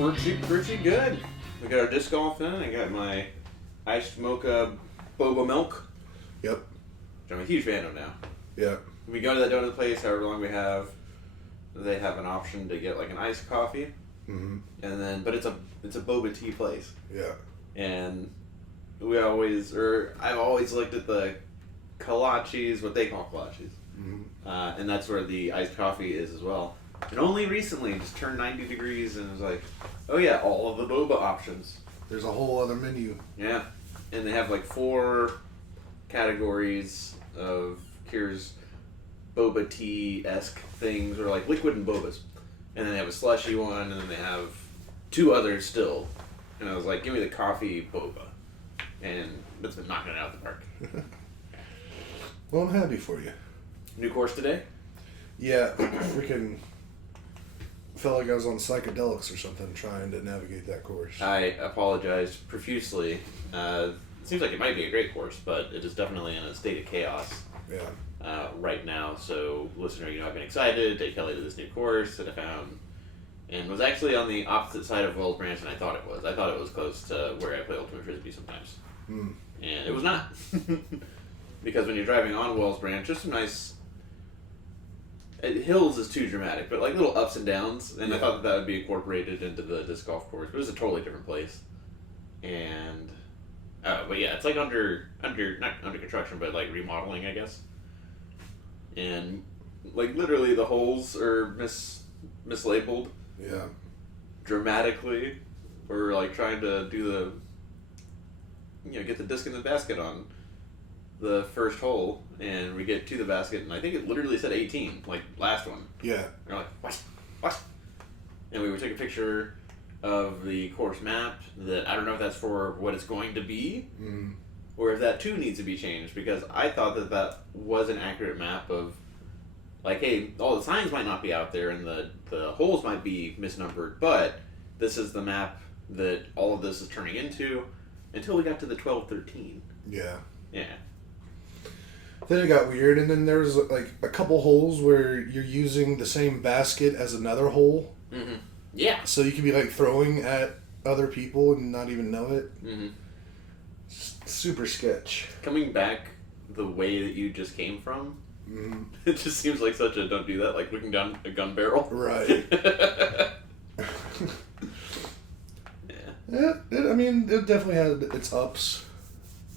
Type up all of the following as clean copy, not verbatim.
We're pretty good. We got our disc golf in. I got my iced mocha boba milk, Yep. which I'm a huge fan of now. Yeah. When we go to that donut place, however long we have, they have an option to get like an iced coffee, Mm-hmm. and then but it's a boba tea place, Yeah. and I've always looked at the kolaches, what they call kolaches, Mm-hmm. and that's where the iced coffee is as well. And only recently, just turned 90 degrees, and it was like, oh yeah, all of the boba options. There's a whole other menu. Yeah, and they have like 4 categories of Cure's boba tea-esque things, or like liquid and bobas. And then they have a slushy one, and then they have 2 others still. And I was like, give me the coffee boba. And that's been knocking it out of the park. Well, I'm happy for you. New course today? Yeah. Freaking felt like I was on psychedelics or something trying to navigate that course. I apologize profusely. It seems like it might be a great course, but it is definitely in a state of chaos. Yeah. Right now. So, listener, I've been excited to take Kelly to this new course that I found, and was actually on the opposite side of Wells Branch than I thought it was. I thought it was close to where I play Ultimate Frisbee sometimes, Mm. and it was not. Because when you're driving on Wells Branch, there's some nice hills is too dramatic, but like little ups and downs, and I Yeah. thought that would be incorporated into the disc golf course, but it was a totally different place, and. But yeah, it's like not under construction, but like remodeling, I guess. And like literally the holes are mislabeled Yeah. dramatically. We're like trying to do get the disc in the basket on the first hole, and we get to the basket, and I think it literally said 18, like last one. Yeah. And we're like, what? And we would take a picture of the course map that I don't know if that's for what it's going to be, Mm. or if that too needs to be changed, because I thought that was an accurate map of like, hey, all the signs might not be out there and the holes might be misnumbered, but this is the map that all of this is turning into until we got to the 12-13. Yeah. Yeah. Then it got weird, and then there's like a couple holes where you're using the same basket as another hole. Mm-hmm. Yeah. So you can be like throwing at other people and not even know it. Mm-hmm. Super sketch. Coming back the way that you just came from, Mm. it just seems like such a don't do that, like looking down a gun barrel. Right. Yeah. I mean, it definitely had its ups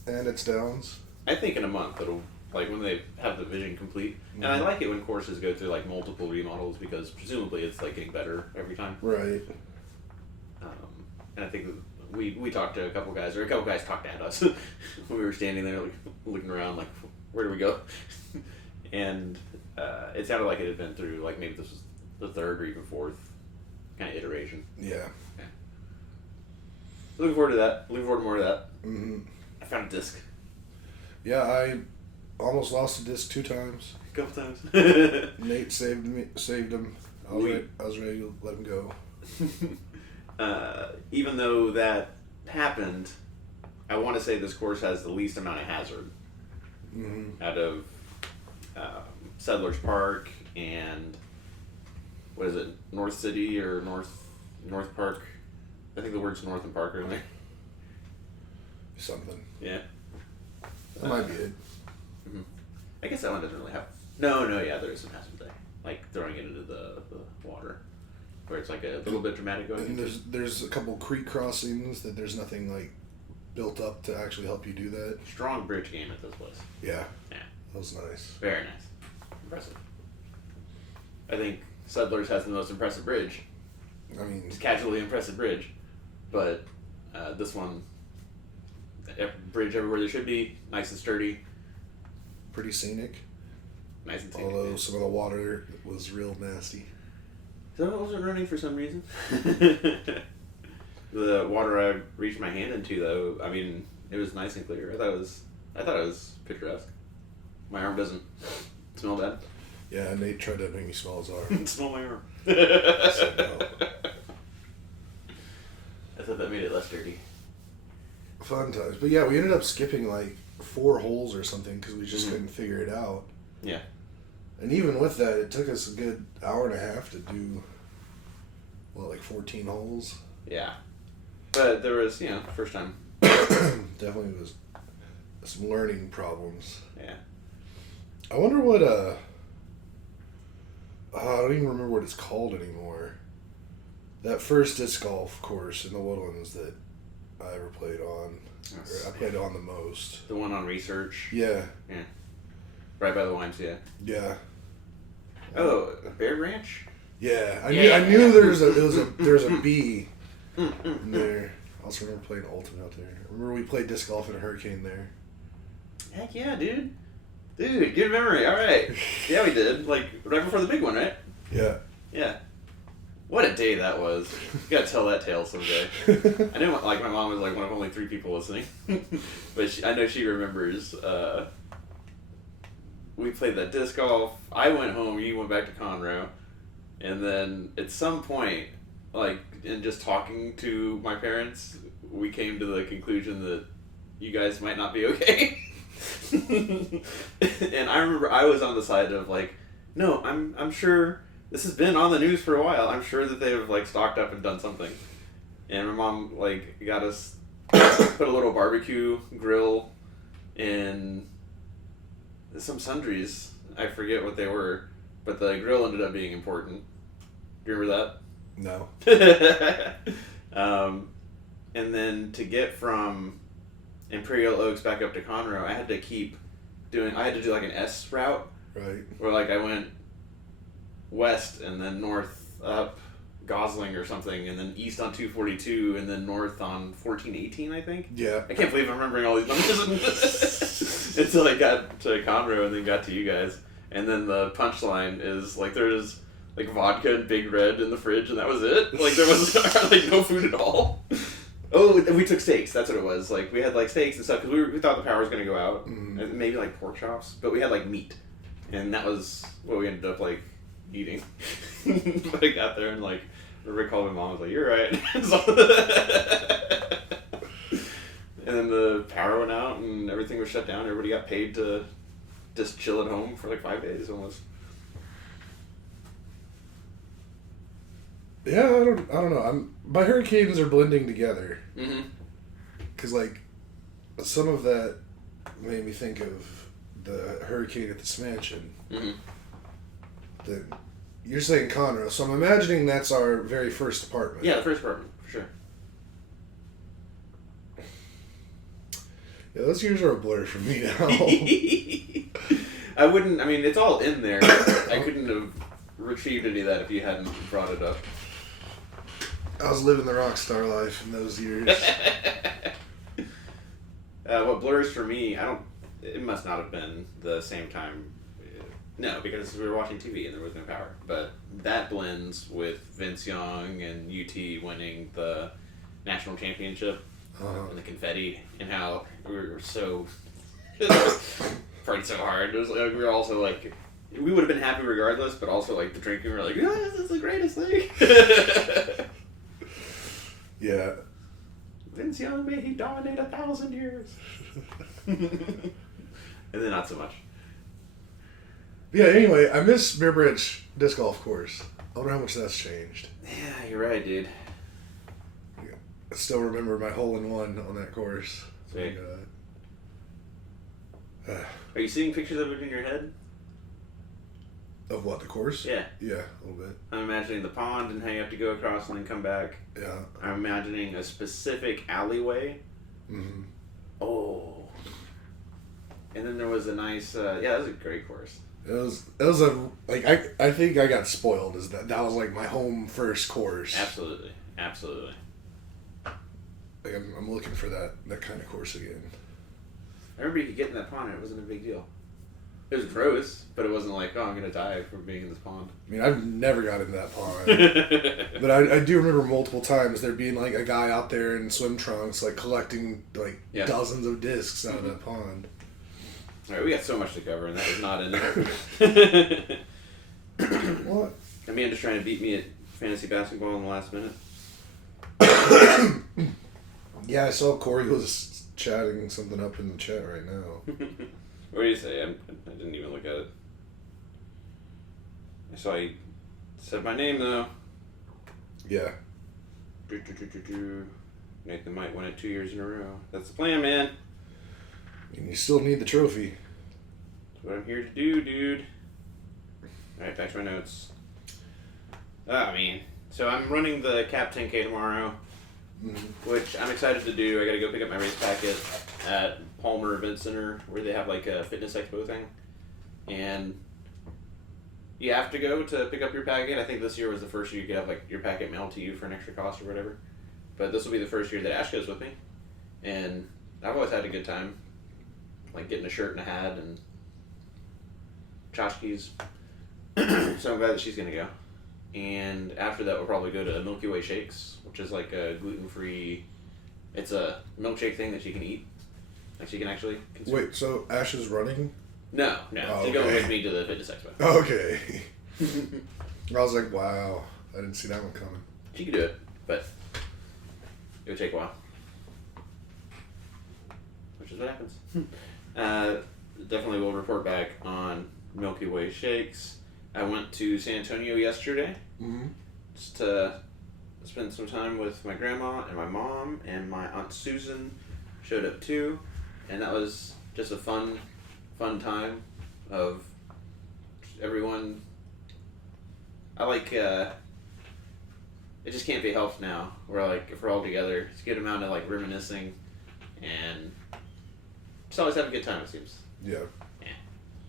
and its downs. I think in a month it'll, like when they have the vision complete, and I like it when courses go through like multiple remodels, because presumably it's like getting better every time. Right. And I think we talked to a couple guys, or a couple guys talked at us when we were standing there like, looking around like, where do we go? And it sounded like it had been through like maybe this was the 3rd or even 4th kind of iteration. Yeah. Looking forward to that. Looking forward to more of that. Mm-hmm. I found a disc Yeah, I almost lost a disc 2 times. a couple times. Nate saved him. I was ready to let him go. Even though that happened, I want to say this course has the least amount of hazard Mm-hmm. out of Settlers Park and what is it, North City or North Park? I think the words North and Park are in there. Something. Yeah. That might be it. Mm-hmm. I guess that one doesn't really have. No, yeah, there is some hazard there, like throwing it into the water, where it's like a little bit dramatic going. And there's a couple creek crossings that there's nothing like built up to actually help you do that. Strong bridge game at this place. Yeah. Yeah. That was nice. Very nice. Impressive. I think Settlers has the most impressive bridge. I mean, It's casually impressive bridge, but this one, bridge everywhere there should be, nice and sturdy, pretty scenic. nice and scenic. Although some of the water was real nasty. So it wasn't running for some reason. The water I reached my hand into, though, I mean, it was nice and clear. I thought it was picturesque. My arm doesn't smell bad. Yeah, Nate tried to make me smell his arm. Smell my arm. said no. I thought that made it less dirty. Fun times. But yeah, we ended up skipping like 4 holes or something because we just Mhm. couldn't figure it out. Yeah. And even with that, it took us a good hour and a half to do, what, like 14 holes? Yeah. But there was, first time. Definitely was some learning problems. Yeah. I wonder what I don't even remember what it's called anymore. That first disc golf course in the Woodlands that I ever played on. Or I played on the most. The one on Research. Yeah. Yeah. Right by the YMCA. Yeah. Oh, Bear Ranch? Yeah. I Yeah. knew there's a B in there. I also remember playing Ultimate out there. I remember we played disc golf in a hurricane there. Heck yeah, dude. Dude, good memory. All right. Yeah, we did. Like, right before the big one, right? Yeah. Yeah. What a day that was. You gotta tell that tale someday. I know, like, my mom was, like, one of only 3 people listening. But I know she remembers, we played that disc golf. I went home, you went back to Conroe. And then, at some point, like, in just talking to my parents, we came to the conclusion that you guys might not be okay. And I remember I was on the side of, like, no, I'm sure this has been on the news for a while. I'm sure that they've, like, stocked up and done something. And my mom, like, got us put a little barbecue grill in some sundries. I forget what they were, but the grill ended up being important. Do you remember No. that? And then to get from Imperial Oaks back up to Conroe, I had to do like an S route. Right. Where, like, I went west and then north up Gosling or something, and then east on 242, and then north on 1418, I think. Yeah. I can't believe I'm remembering all these numbers until I got to Conroe and then got to you guys. And then the punchline is, like, there's, like, vodka and Big Red in the fridge, and that was it. Like, there was, like, no food at all. Oh, we took steaks. That's what it was. Like, we had, like, steaks and stuff, because we thought the power was going to go out. And maybe, like, pork chops. But we had, like, meat. And that was what we ended up, like, eating. But I got there and, like, Rick called my mom. I was like, "You're right." And then the power went out and everything was shut down. Everybody got paid to just chill at home for, like, 5 days almost. Yeah, I don't know. My hurricanes are blending together. Mm-hmm. Cause, like, some of that made me think of the hurricane at the Smansion. Mm-hmm. That you're saying Conroe, so I'm imagining that's our very first apartment. Yeah, the first apartment, for sure. Yeah, those years are a blur for me now. I mean, it's all in there. I couldn't have retrieved any of that if you hadn't brought it up. I was living the rock star life in those years. What blurs for me, it must not have been the same time. No, because we were watching TV and there was no power. But that blends with Vince Young and UT winning the national championship and the confetti, and how we were so prayed so hard. It was like we were also like, we would have been happy regardless, but also like the drinking, we were like, "Yeah, this is the greatest thing." Yeah. Vince Young, may he dominate 1,000 years. And then not so much. Yeah, anyway, I miss Bear Branch Disc Golf Course. I wonder how much that's changed. Yeah, you're right, dude. I still remember my hole-in-one on that course. Sweet. Uh, Are you seeing pictures of it in your head? of what, the course? Yeah. Yeah, a little bit. I'm imagining the pond and how you have to go across and then come back. Yeah. I'm imagining a specific alleyway. Mm-hmm. Oh. And then there was a nice, that was a great course. It was like, I think I got spoiled as that was like my home first course. Absolutely. Like I'm looking for that kind of course again. I remember you could get in that pond and it wasn't a big deal. It was gross, but it wasn't like, oh, I'm going to die from being in this pond. I mean, I've never got into that pond. But I do remember multiple times there being like a guy out there in swim trunks, like collecting like dozens of discs out of that pond. Alright, we got so much to cover, and that was not in it. What? Amanda's just trying to beat me at fantasy basketball in the last minute. Yeah, I saw Corey was chatting something up in the chat right now. What did you say? I didn't even look at it. I saw you said my name, though. Yeah. Nathan might win it 2 years in a row. That's the plan, man. And you still need the trophy. That's what I'm here to do, dude. Alright, back to my notes. So I'm running the Cap 10K tomorrow, which I'm excited to do. I gotta go pick up my race packet at Palmer Event Center, where they have like a fitness expo thing. And you have to go to pick up your packet. I think this year was the first year you could have like your packet mailed to you for an extra cost or whatever. But this will be the first year that Ash goes with me. And I've always had a good time. Like getting a shirt and a hat and tchotchkes. So I'm glad that she's going to go. And after that, we'll probably go to Milky Way Shakes, which is like a gluten-free... It's a milkshake thing that she can eat. Like she can actually consume. Wait, so Ash is running? No. Oh, She's going with me to the fitness expo. Okay. I was like, wow. I didn't see that one coming. She could do it, but it would take a while. Which is what happens. Definitely will report back on Milky Way Shakes. I went to San Antonio yesterday just to spend some time with my grandma and my mom, and my Aunt Susan showed up too. And that was just a fun time of everyone. I like, it just can't be helped now. We're like, if we're all together, it's a good amount of like reminiscing, and just always have a good time, it seems. Yeah.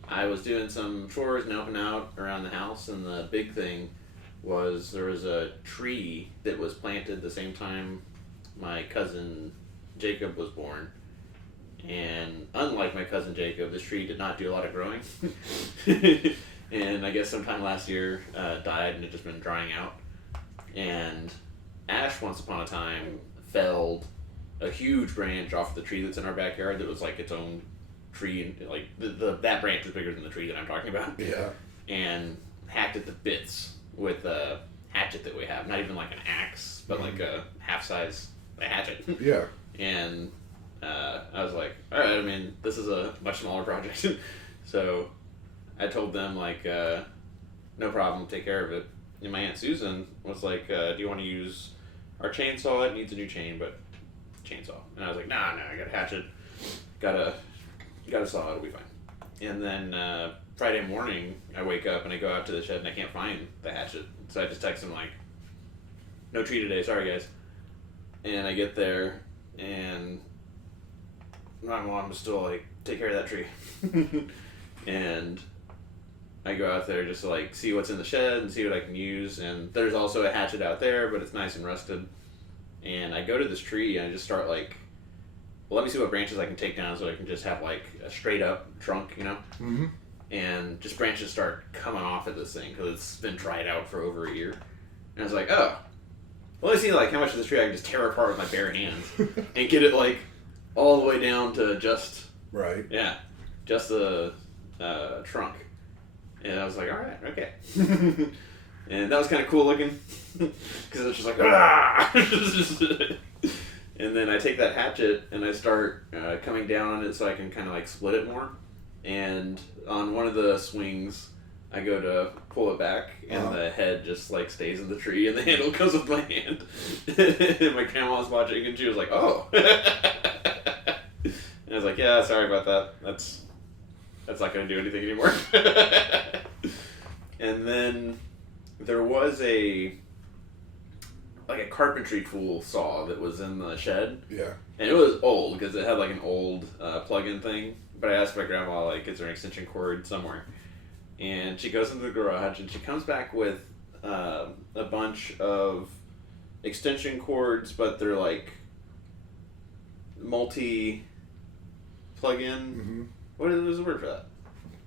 I was doing some chores and helping out around the house, and the big thing was there was a tree that was planted the same time my cousin Jacob was born. And unlike my cousin Jacob, this tree did not do a lot of growing. And I guess sometime last year died and had just been drying out. And Ash, once upon a time, felled a huge branch off the tree that's in our backyard that was like its own tree. And like that branch was bigger than the tree that I'm talking about. Yeah. And hacked it to bits with a hatchet that we have. Not even like an axe, but like a half-size hatchet. Yeah. And I was like, all right, I mean, this is a much smaller project. So I told them, like, no problem, take care of it. And my Aunt Susan was like, do you want to use our chainsaw? It needs a new chain, but chainsaw. And I was like, nah, I got a hatchet. Got a saw, it'll be fine. And then Friday morning, I wake up and I go out to the shed and I can't find the hatchet. So I just text them, like, no tree today, sorry guys. And I get there and my mom was still like, take care of that tree. And I go out there just to like see what's in the shed and see what I can use. And there's also a hatchet out there, but it's nice and rusted. And I go to this tree and I just start like, well, let me see what branches I can take down so I can just have like a straight up trunk, you know? Mm-hmm. And just branches start coming off of this thing because it's been dried out for over a year. And I was like, oh, well, let me see like how much of this tree I can just tear apart with my bare hands and get it like all the way down to just just the trunk. And I was like, all right, okay. And that was kind of cool looking because it was just like, ah! And then I take that hatchet and I start coming down on it so I can kind of like split it more. And on one of the swings, I go to pull it back, and the head just like stays in the tree, and the handle comes with my hand. And my grandma was watching, and she was like, "Oh." And I was like, "Yeah, sorry about that. That's not going to do anything anymore." And then there was a carpentry tool saw that was in the shed. Yeah. And it was old because it had like an old plug-in thing. But I asked my grandma, like, is there an extension cord somewhere? And she goes into the garage and she comes back with a bunch of extension cords, but they're like multi plug-in. Mm-hmm. What is the word for that?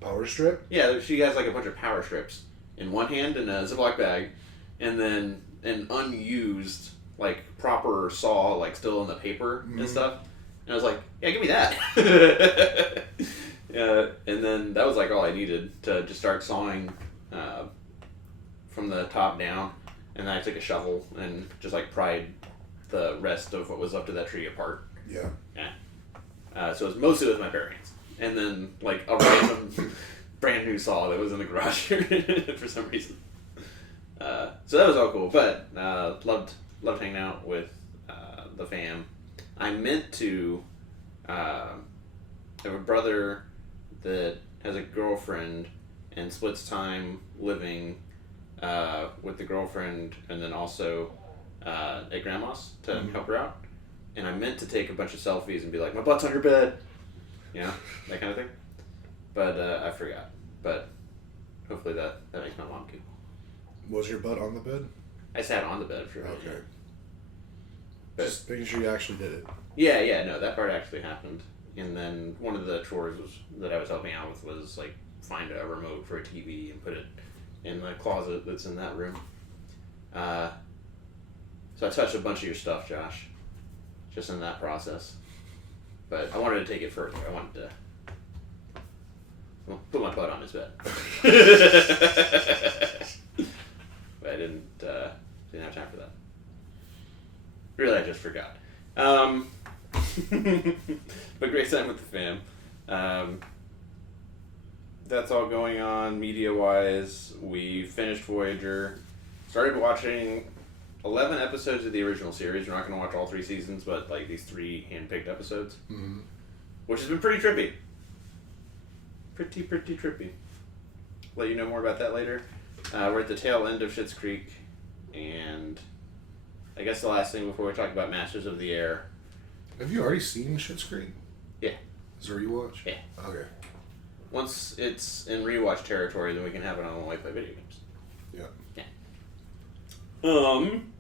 Power strip? Yeah, she has like a bunch of power strips in one hand in a Ziploc bag, and then an unused like proper saw like still in the paper and stuff. And I was like, yeah, give me that. And then that was like all I needed to just start sawing from the top down. And then I took a shovel and just like pried the rest of what was up to that tree apart. Yeah. Yeah. So it was mostly with my bare hands. And then like a random brand new saw that was in the garage for some reason. So that was all cool. But loved loved hanging out with the fam. I meant to have a brother that has a girlfriend and splits time living with the girlfriend and then also at grandma's to help her out. And I meant to take a bunch of selfies and be like, my butt's on your bed. You know, that kind of thing. But I forgot. But hopefully that makes my mom giggle. Was your butt on the bed? I sat on the bed for a minute. Okay. But, just making sure you actually did it. Yeah, no, that part actually happened. And then one of the chores that I was helping out with was like find a remote for a TV and put it in the closet that's in that room. So I touched a bunch of your stuff, Josh, just in that process. But I wanted to take it further. I wanted to put my butt on his bed. But I didn't have time for that. Really, I just forgot. But great time with the fam. That's all going on media-wise. We finished Voyager. Started watching 11 episodes of the original series. We're not going to watch all 3 seasons, but like these 3 hand-picked episodes. Mm-hmm. Which has been pretty trippy. Pretty trippy. Let you know more about that later. We're at the tail end of Schitt's Creek. And I guess the last thing before we talk about Masters of the Air. Have you already seen Schitt's Creek? Yeah. Is it a rewatch? Yeah. Okay. Once it's in rewatch territory, then we can have it on when we play video games. Yeah.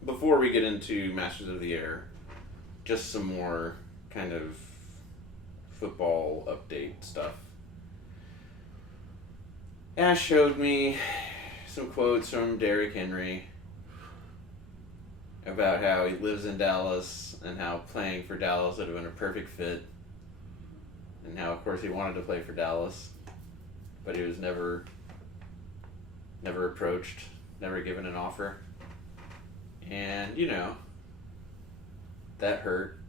Before we get into Masters of the Air, just some more kind of football update stuff. Ash showed me some quotes from Derrick Henry about how he lives in Dallas and how playing for Dallas would have been a perfect fit. And how, of course, he wanted to play for Dallas, but he was never approached, never given an offer. And, you know, that hurt.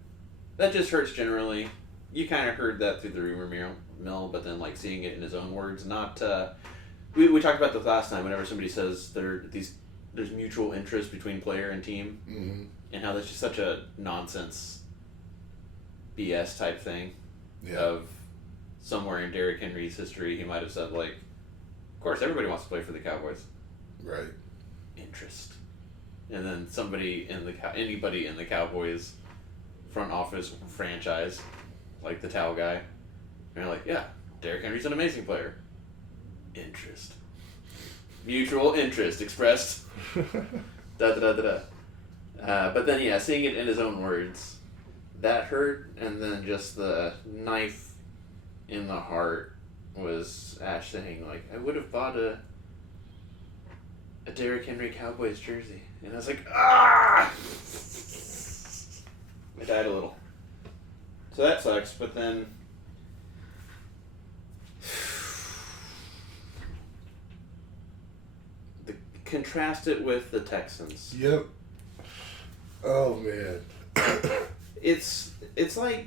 That just hurts generally. You kind of heard that through the rumor mill, but then, like, seeing it in his own words, not... We talked about this last time, whenever somebody says there's mutual interest between player and team, mm-hmm. and how that's just such a nonsense BS type thing. Yeah. Of somewhere in Derrick Henry's history, he might have said, like, of course, everybody wants to play for the Cowboys. Right. Interest. And then anybody in the Cowboys front office franchise, like the towel guy, and they're like, yeah, Derrick Henry's an amazing player. Interest. Mutual interest expressed. But then, yeah, seeing it in his own words, that hurt, and then just the knife in the heart was Ash saying, like, I would have bought a Derrick Henry Cowboys jersey. And I was like, ah! I died a little. So that sucks, but then... Contrast it with the Texans. Yep. Oh, man. It's like...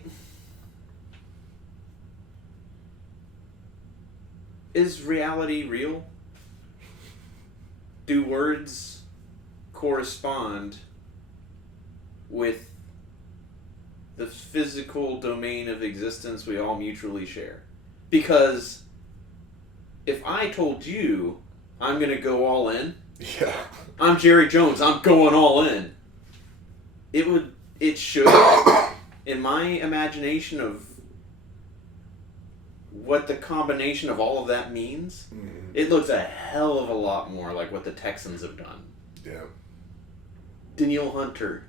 Is reality real? Do words correspond with the physical domain of existence we all mutually share? Because if I told you I'm going to go all in, yeah, I'm Jerry Jones, I'm going all in, it should, in my imagination of what the combination of all of that means, it looks a hell of a lot more like what the Texans have done. Yeah. Danielle Hunter,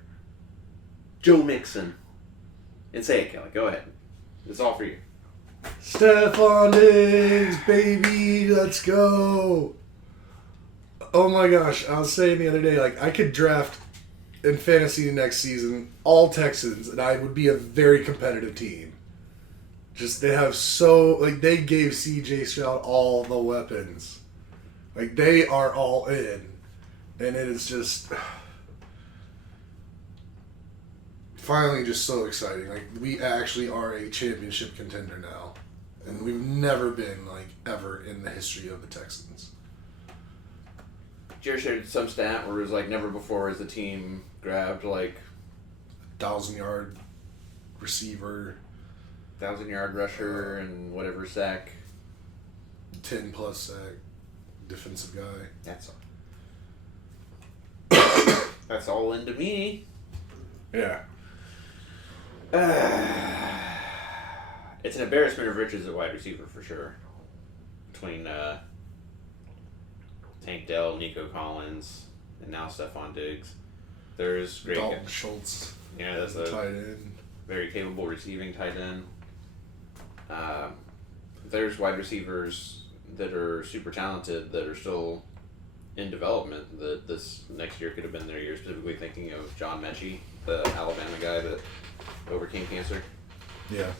Joe Mixon, and say it, Kelly. Go ahead. It's all for you. Stefon Diggs, baby, let's go. Oh my gosh, I was saying the other day, like, I could draft in fantasy next season all Texans, and I would be a very competitive team. Just, they have they gave C.J. Stroud all the weapons. Like, they are all in. And it is just... finally just so exciting. Like, we actually are a championship contender now. And we've never been, like, ever in the history of the Texans. Jerry shared some stat where it was like never before has the team grabbed like 1,000-yard receiver, 1,000-yard rusher and whatever sack. 10+ sack defensive guy. That's all into me. Yeah. It's an embarrassment of riches at wide receiver for sure. Between Tank Dell, Nico Collins, and now Stephon Diggs. There's great Dalton Schultz. Yeah, that's a tight end. Very capable receiving tight end. There's wide receivers that are super talented that are still in development that this next year could have been their year, specifically thinking of John Mechie, the Alabama guy that overcame cancer. Yeah.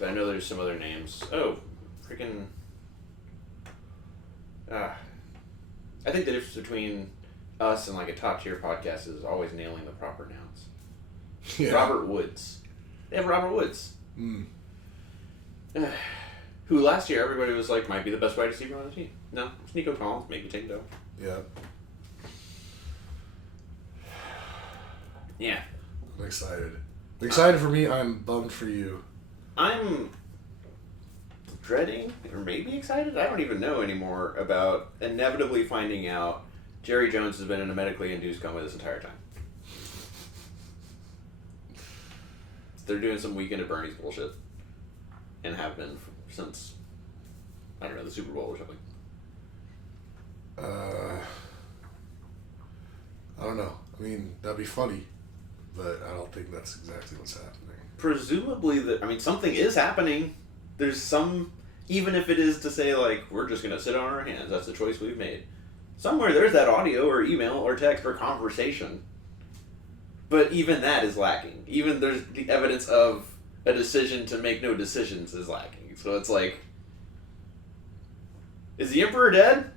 But I know there's some other names. Oh, freaking... I think the difference between us and like a top tier podcast is always nailing the proper nouns. Yeah. Robert Woods. They have Robert Woods. Mm. Who last year everybody was like might be the best wide receiver on the team. No, it's Nico Collins, maybe Tank Dell. Yeah. Yeah. I'm excited. Excited for me, I'm bummed for you. I'm dreading, or maybe excited, I don't even know anymore, about inevitably finding out Jerry Jones has been in a medically induced coma this entire time. They're doing some Weekend at Bernie's bullshit. And have been since, I don't know, the Super Bowl or something. I don't know. I mean, that'd be funny, but I don't think that's exactly what's happening. Presumably, something is happening. There's some, even if it is to say, like, we're just going to sit on our hands, that's the choice we've made. Somewhere there's that audio or email or text or conversation. But even that is lacking. Even there's the evidence of a decision to make no decisions is lacking. So it's like, is the emperor dead?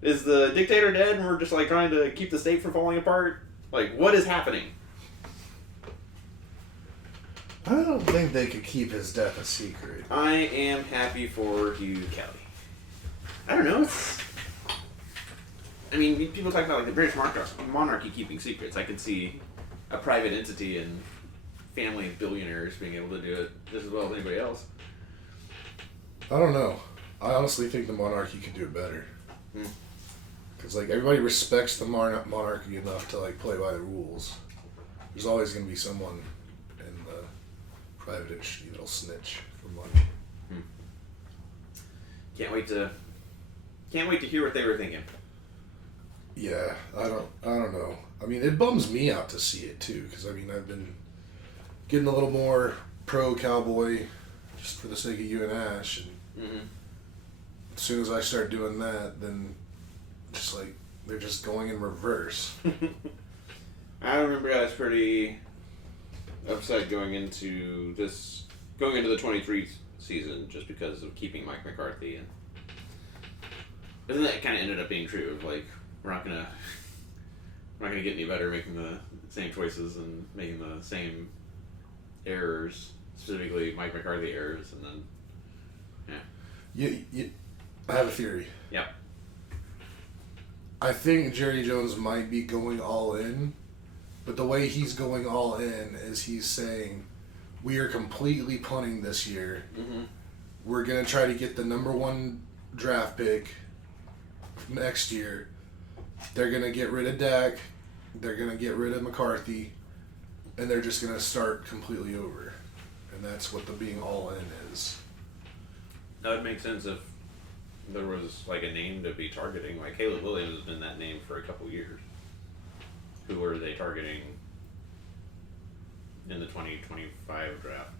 Is the dictator dead and we're just like trying to keep the state from falling apart? Like, what is happening? I don't think they could keep his death a secret. I am happy for you, Kelly. I don't know. I mean, people talk about like the British monarchy keeping secrets. I could see a private entity and family of billionaires being able to do it just as well as anybody else. I don't know. I honestly think the monarchy could do it better. Because like everybody respects the monarchy enough to like play by the rules. There's always going to be someone in the private industry that'll snitch for money. Can't wait to hear what they were thinking. Yeah, I don't know. I mean, it bums me out to see it too, because I mean, I've been getting a little more pro Cowboy just for the sake of you and Ash, and as soon as I start doing that, then just like they're just going in reverse. I remember I was pretty upset going into the 23 season just because of keeping Mike McCarthy, and but then that kind of ended up being true. Of like, we're not gonna get any better making the same choices and making the same errors, specifically Mike McCarthy errors, and then I have a theory. Yep. I think Jerry Jones might be going all in, but the way he's going all in is he's saying, we are completely punting this year. We're going to try to get the number 1 draft pick next year. They're going to get rid of Dak. They're going to get rid of McCarthy. And they're just going to start completely over. And that's what the being all in is. That would make sense if there was like a name to be targeting. Like Caleb Williams has been that name for a couple years. Who were they targeting in the 2025 draft?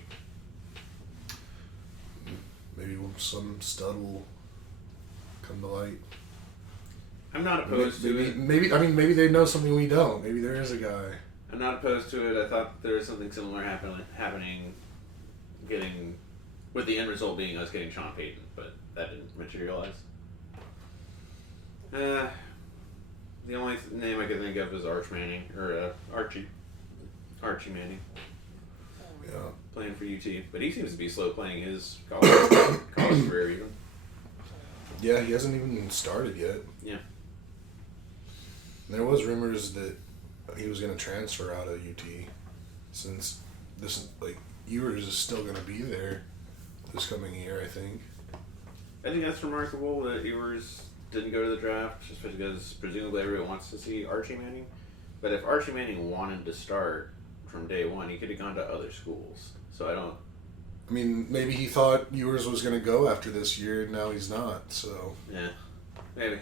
Maybe some stud will come to light. I'm not opposed to it. Maybe they know something we don't. Maybe there is a guy. I'm not opposed to it. I thought there was something similar happening, with the end result being us getting Sean Payton, but that didn't materialize. The only name I could think of is Archie Manning. Yeah. Playing for UT, but he seems to be slow playing his college career even. Yeah, he hasn't even started yet. Yeah. There was rumors that he was going to transfer out of UT since this, like, Ewers is still going to be there this coming year, I think. I think that's remarkable that Ewers didn't go to the draft just because presumably everyone wants to see Archie Manning. But if Archie Manning wanted to start from day one, he could have gone to other schools. So I don't. I mean, maybe he thought Ewers was going to go after this year, and now he's not, so. Yeah, maybe.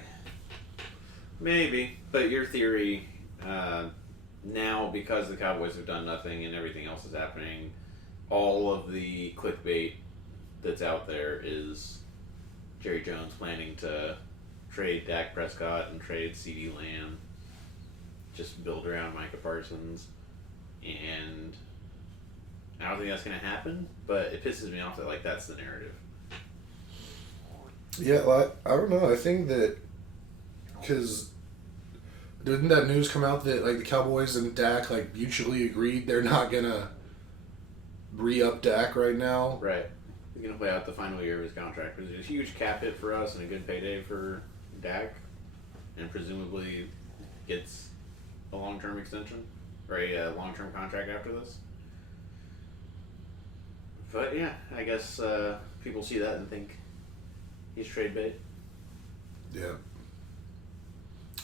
Maybe. But your theory, now because the Cowboys have done nothing and everything else is happening, all of the clickbait that's out there is Jerry Jones planning to trade Dak Prescott and trade CeeDee Lamb, just build around Micah Parsons, and I don't think that's going to happen, but it pisses me off that, like, that's the narrative. Yeah, well, I don't know. I think that, because didn't that news come out that, like, the Cowboys and Dak, like, mutually agreed they're not going to re-up Dak right now? Right. He's going to play out the final year of his contract, which is a huge cap hit for us and a good payday for Dak, and presumably gets a long-term extension, or a long-term contract after this. But yeah, I guess people see that and think he's trade bait. Yeah.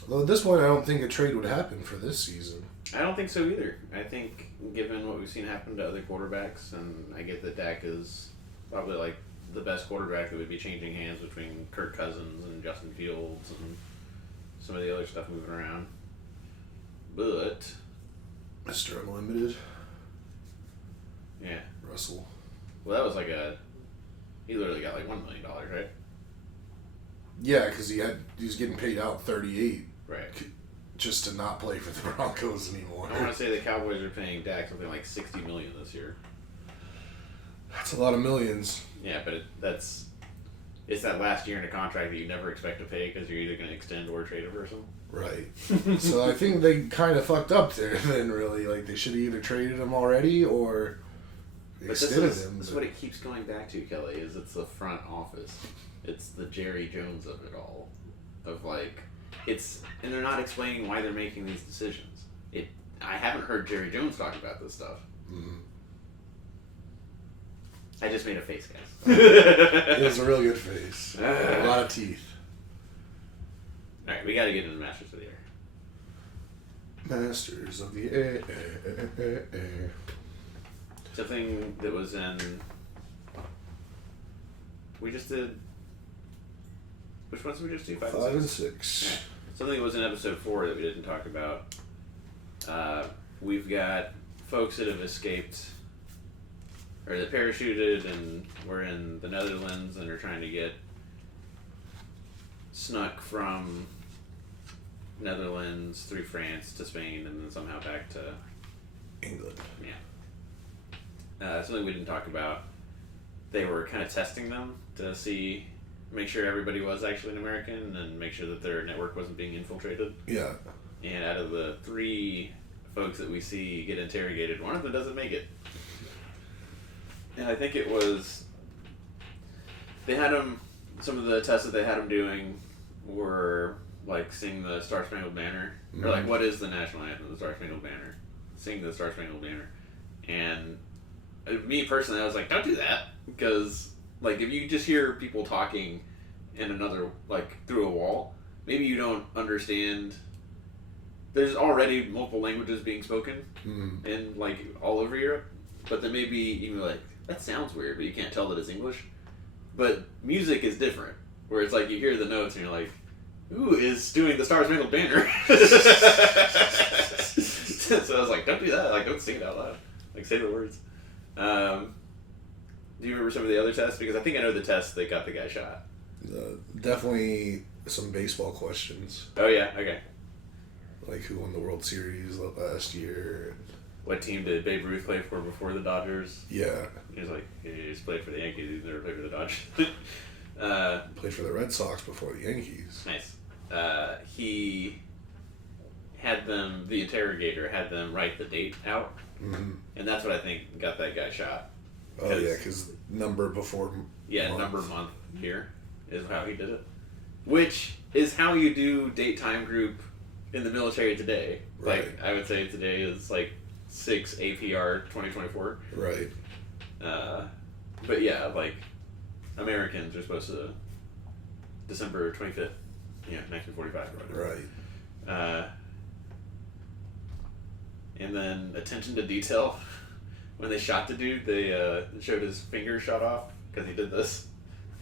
Although at this point, I don't think a trade would happen for this season. I don't think so either. I think given what we've seen happen to other quarterbacks, and I get that Dak is probably like the best quarterback that would be changing hands between Kirk Cousins and Justin Fields and some of the other stuff moving around. But Mr. Unlimited. yeah. Russell. Well, that was like he literally got like $1 million, right? Yeah, because he's getting paid out $38 Right. just to not play for the Broncos anymore. I want to say the Cowboys are paying Dak something like $60 million this year. That's a lot of millions. Yeah, but it's that last year in a contract that you never expect to pay because you're either going to extend or trade a person. Right. So I think they kind of fucked up there then, really. Like, they should have either traded him already or extended him. This is what it keeps going back to, Kelly, is it's the front office. It's the Jerry Jones of it all. Of, like, and they're not explaining why they're making these decisions. I haven't heard Jerry Jones talk about this stuff. Mm-hmm. I just made a face, guys. It was a real good face. A lot of teeth. Alright, we gotta get into the Masters of the Air. Masters of the Air. Something that was in... We just did... Which ones did we just do? 5 and 6. Yeah. Something that was in episode 4 that we didn't talk about. We've got folks that have escaped... Or that parachuted and were in the Netherlands and are trying to get snuck from Netherlands through France to Spain and then somehow back to England. Yeah. Something we didn't talk about. They were kind of testing them to make sure everybody was actually an American and make sure that their network wasn't being infiltrated. Yeah. And out of the 3 folks that we see get interrogated, one of them doesn't make it. And I think it was, they had him, some of the tests that they had him doing were like sing the Star Spangled Banner, or like what is the national anthem, the Star Spangled Banner, sing the Star Spangled Banner. And me personally, I was like, don't do that, because like if you just hear people talking in another, like through a wall, maybe you don't understand, there's already multiple languages being spoken in like all over Europe, but then maybe even like, that sounds weird, but you can't tell that it's English. But music is different, where it's like you hear the notes and you're like, "Who is doing the Star Spangled Banner?" So I was like, "Don't do that! Like, don't sing it out loud. Like, say the words." Do you remember some of the other tests? Because I think I know the tests that got the guy shot. Definitely some baseball questions. Oh yeah, okay. Like who won the World Series last year? What team did Babe Ruth play for before the Dodgers? Yeah. He was like, he's played for the Yankees. He's never played for the Dodgers. Played for the Red Sox before the Yankees. Nice. He had them, the interrogator had them write the date out. Mm-hmm. And that's what I think got that guy shot. Oh, yeah, because number before yeah, month. Number, month, year is how he did it. Which is how you do date, time, group in the military today. Right. Like, I would say today is like 6 APR 2024. Right. But yeah, like, Americans are supposed to December 25th, 1945 or whatever. Right. And then attention to detail. When they shot the dude, they showed his finger shot off because he did this.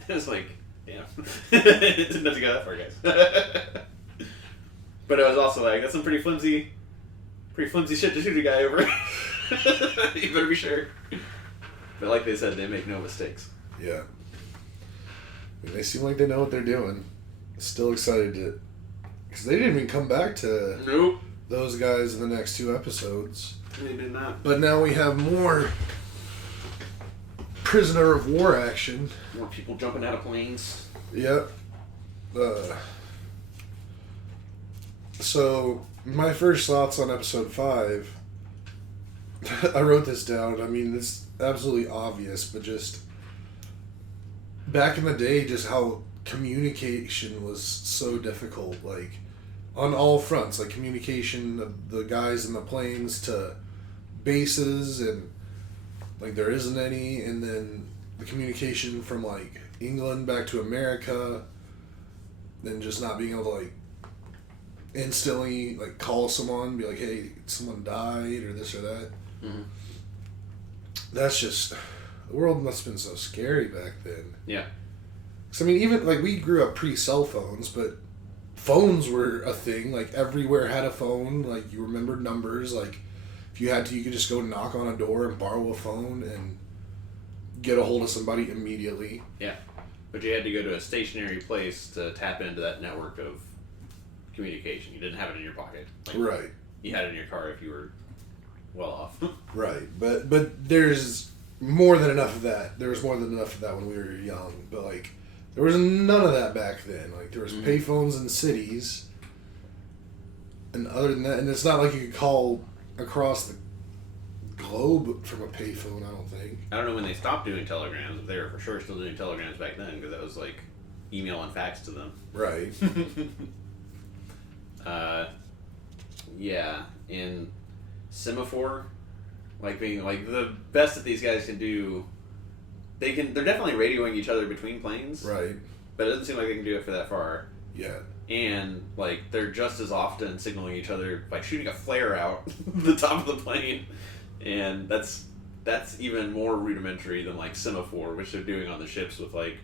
It was like, damn. It didn't have to go that far, guys. But it was also like, that's some pretty flimsy shit to shoot a guy over. You better be sure. But like they said, they make no mistakes. Yeah. They seem like they know what they're doing. Still excited to... Because they didn't even come back to Nope. those guys in the next 2 episodes. They did not. But now we have more prisoner of war action. More people jumping out of planes. Yep. So, my first thoughts on episode 5, I wrote this down. I mean, it's absolutely obvious, but just back in the day, just how communication was so difficult, like, on all fronts, like communication of the guys in the planes to bases, and, like, there isn't any, and then the communication from, like, England back to America, then just not being able to, like, instantly, like, call someone, be like, hey, someone died, or this or that. Mm-hmm. That's just... The world must have been so scary back then. Yeah. Because, I mean, even, like, we grew up pre-cell phones, but phones were a thing. Like, everywhere had a phone. Like, you remembered numbers. Like, if you had to, you could just go knock on a door and borrow a phone and get a hold of somebody immediately. Yeah. But you had to go to a stationary place to tap into that network of communication. You didn't have it in your pocket. Like, Right. You had it in your car if you were well off. Right. But there's more than enough of that. There was more than enough of that when we were young. But, like, there was none of that back then. Like, there was payphones in cities. And other than that, and it's not like you could call across the globe from a payphone, I don't think. I don't know when they stopped doing telegrams, but they were for sure still doing telegrams back then because that was like email and fax to them. Right. Yeah, in Semaphore, like being like the best that these guys can do, they're definitely radioing each other between planes. Right. But it doesn't seem like they can do it for that far. Yeah. And like they're just as often signaling each other by shooting a flare out the top of the plane, and that's even more rudimentary than like Semaphore, which they're doing on the ships with like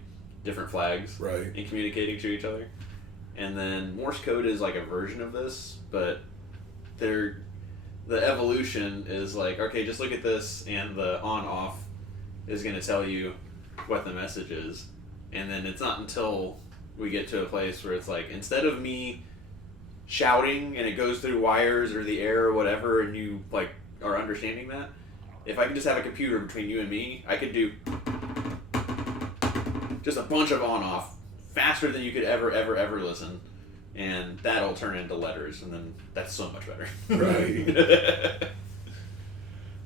different flags, Right. and communicating to each other. And then Morse code is like a version of this, but the evolution is like, okay, just look at this, and the on-off is going to tell you what the message is. And then it's not until we get to a place where it's like, instead of me shouting and it goes through wires or the air or whatever, and you like are understanding that, if I could just have a computer between you and me, I could do just a bunch of on-off faster than you could ever listen, and that'll turn into letters, and then that's so much better. Right.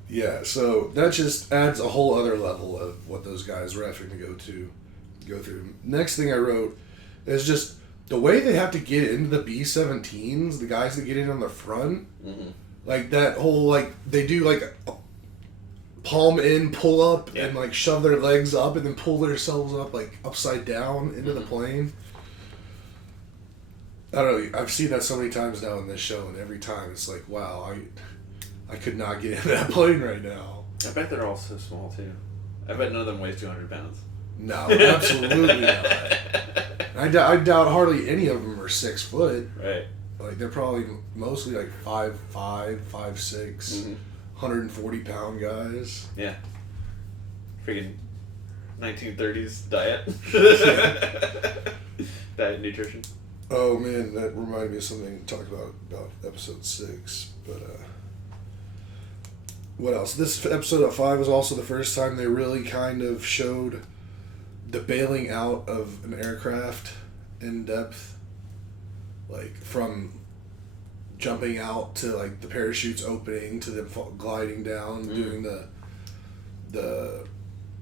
Yeah, so that just adds a whole other level of what those guys were having to go through. Next thing I wrote is just the way they have to get into the B-17s, the guys that get in on the front, Mm-hmm. like that whole, like, they do like a palm in, pull up, Yeah. and like shove their legs up and then pull themselves up like upside down into the plane. I don't know, I've seen that so many times now in this show, and every time it's like, wow, I could not get in that plane right now. I bet they're all so small too. I bet none of them weighs 200 pounds. No, absolutely not. I doubt hardly any of them are 6 foot. Right. Like, they're probably mostly like 5'5", 5'6", Mm-hmm. 140 pound guys. Yeah. Freaking 1930s diet. Diet and nutrition. Oh man, that reminded me of something to talk about episode 6. But what else? This episode of 5 was also the first time they really kind of showed the bailing out of an aircraft in depth, like from jumping out to like the parachutes opening to them gliding down, doing the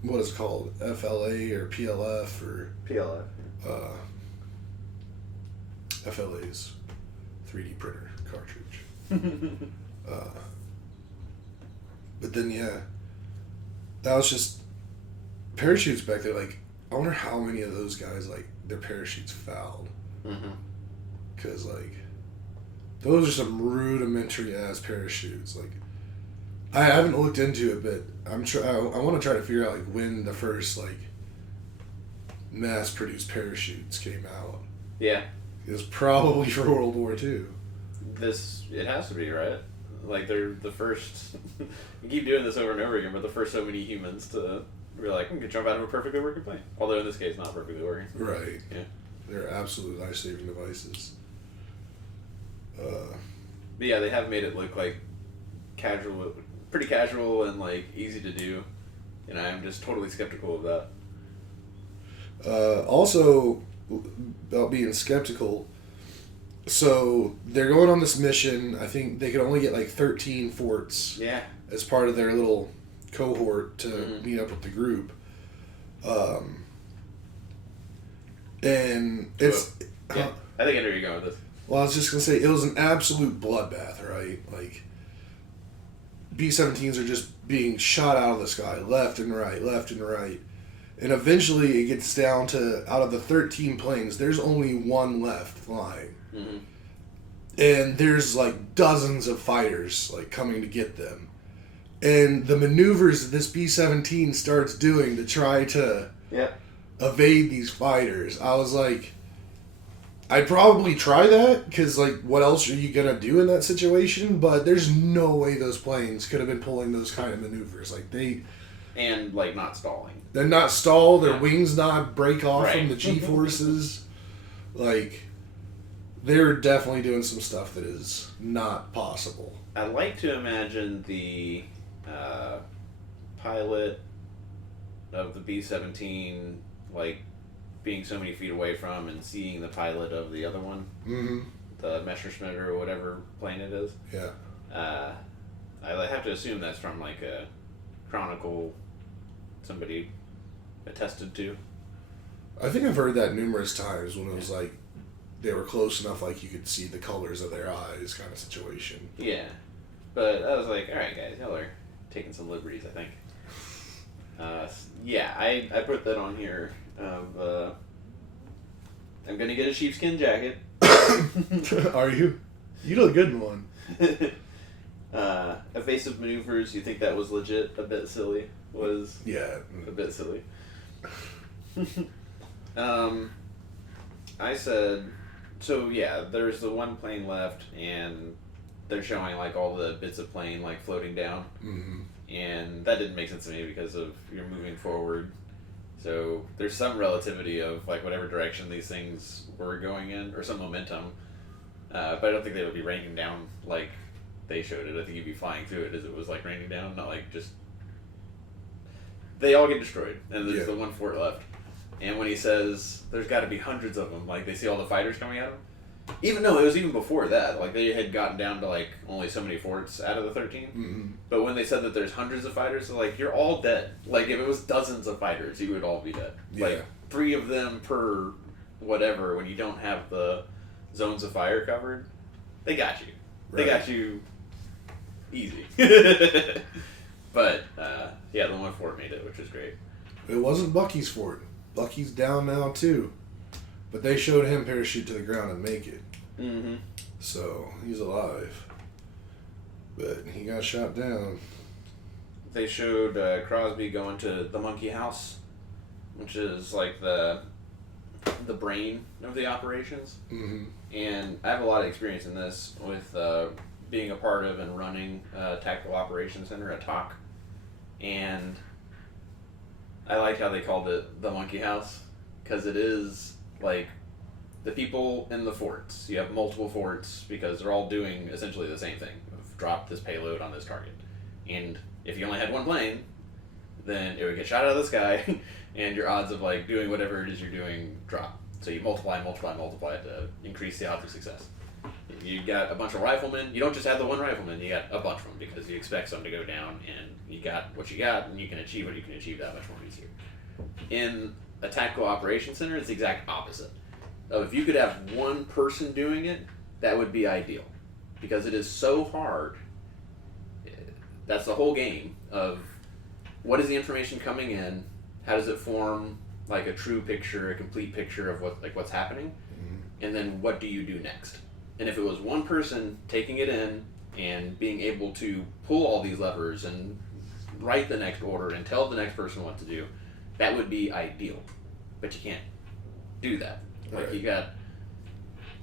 what is it called, FLA or PLF or PLF. FLAs. 3D printer cartridge. But then, yeah, that was just parachutes back there. Like, I wonder how many of those guys, like, their parachutes fouled. Because, like, those are some rudimentary ass parachutes. Like, I haven't looked into it, but I want to try to figure out, like, when the first, like, mass produced parachutes came out. Yeah. It was probably for World War II. It has to be, right? Like, they're the first, you keep doing this over and over again, but the first so many humans to be like, I'm going to jump out of a perfectly working plane. Although in this case, not perfectly working. Right. Yeah. They're absolute life-saving devices. But yeah, they have made it look like pretty casual and like easy to do. And I'm just totally skeptical of that. Also, about being skeptical, so they're going on this mission. I think they could only get like 13 forts as part of their little cohort to meet up with the group. And it's... Yeah, I think I know where you're going with this. Well, I was just going to say, it was an absolute bloodbath, right? Like, B-17s are just being shot out of the sky, left and right, left and right. And eventually it gets down to, out of the 13 planes, there's only one left flying. And there's, like, dozens of fighters, like, coming to get them. And the maneuvers that this B-17 starts doing to try to evade these fighters, I was like, I'd probably try that, because, like, what else are you going to do in that situation? But there's no way those planes could have been pulling those kind of maneuvers. Like, And, like, not stalling. They're not stall, their wings not break off from the G-forces. Like, they're definitely doing some stuff that is not possible. I like to imagine the pilot of the B-17, like, being so many feet away from and seeing the pilot of the other one, the Messerschmitt or whatever plane it is. Yeah. I have to assume that's from, like, a Chronicle somebody attested to. I think I've heard that numerous times when it was like they were close enough, like you could see the colors of their eyes, kind of situation. Yeah, but I was like, all right, guys, y'all are taking some liberties, I think. Yeah, I put that on here. I'm gonna get a sheepskin jacket. Are you? You look good in one. Evasive maneuvers. You think that was legit? A bit silly. Was a bit silly. I said, so yeah, there's the one plane left, and they're showing like all the bits of plane like floating down, and that didn't make sense to me because of you're moving forward, so there's some relativity of like whatever direction these things were going in, or some momentum, but I don't think they would be raining down like they showed it. I think you'd be flying through it as it was like raining down, not like just. They all get destroyed, and there's the one fort left. And when he says there's got to be hundreds of them, like they see all the fighters coming at them. Even though it was even before that, like they had gotten down to like only so many forts out of the 13. But when they said that there's hundreds of fighters, they're like, you're all dead. Like if it was dozens of fighters, you would all be dead. Like 3 of them per whatever. When you don't have the zones of fire covered, they got you. They got you easy. But yeah, the one fort made it, which was great. It wasn't Bucky's fort. Bucky's down now too, but they showed him parachute to the ground and make it. So he's alive, but he got shot down. They showed Crosby going to the monkey house, which is like the brain of the operations. And I have a lot of experience in this with being a part of and running a tactical operations center at TOC, and I like how they called it the monkey house, because it is like the people in the forts. You have multiple forts because they're all doing essentially the same thing. Drop this payload on this target. And if you only had one plane, then it would get shot out of the sky and your odds of like doing whatever it is you're doing drop. So you multiply to increase the odds of success. You got a bunch of riflemen. You don't just have the one rifleman, you got a bunch of them because you expect some to go down, and you got what you got, and you can achieve what you can achieve that much more easier. In a tactical operations center, it's the exact opposite. If you could have one person doing it, that would be ideal. Because it is so hard. That's the whole game of what is the information coming in, how does it form like a true picture, a complete picture of what's happening, and then what do you do next? And if it was one person taking it in and being able to pull all these levers and write the next order and tell the next person what to do, that would be ideal. But you can't do that. Like, you got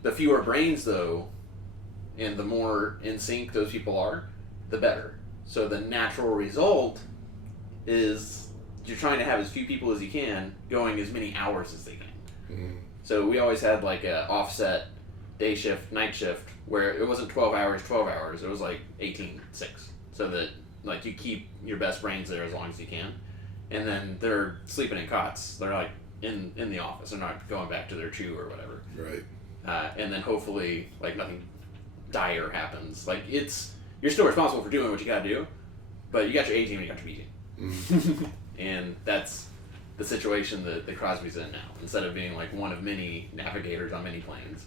the fewer brains though, and the more in sync those people are, the better. So the natural result is you're trying to have as few people as you can going as many hours as they can. So we always had like a offset day shift, night shift, where it wasn't 12 hours, it was like 18, 6. So that like you keep your best brains there as long as you can. And then they're sleeping in cots. They're like in the office. They're not going back to their chew or whatever. Right. And then hopefully like nothing dire happens. Like you're still responsible for doing what you gotta do, but you got your A team and you got your B team. And that's the situation that Crosby's in now. Instead of being like one of many navigators on many planes,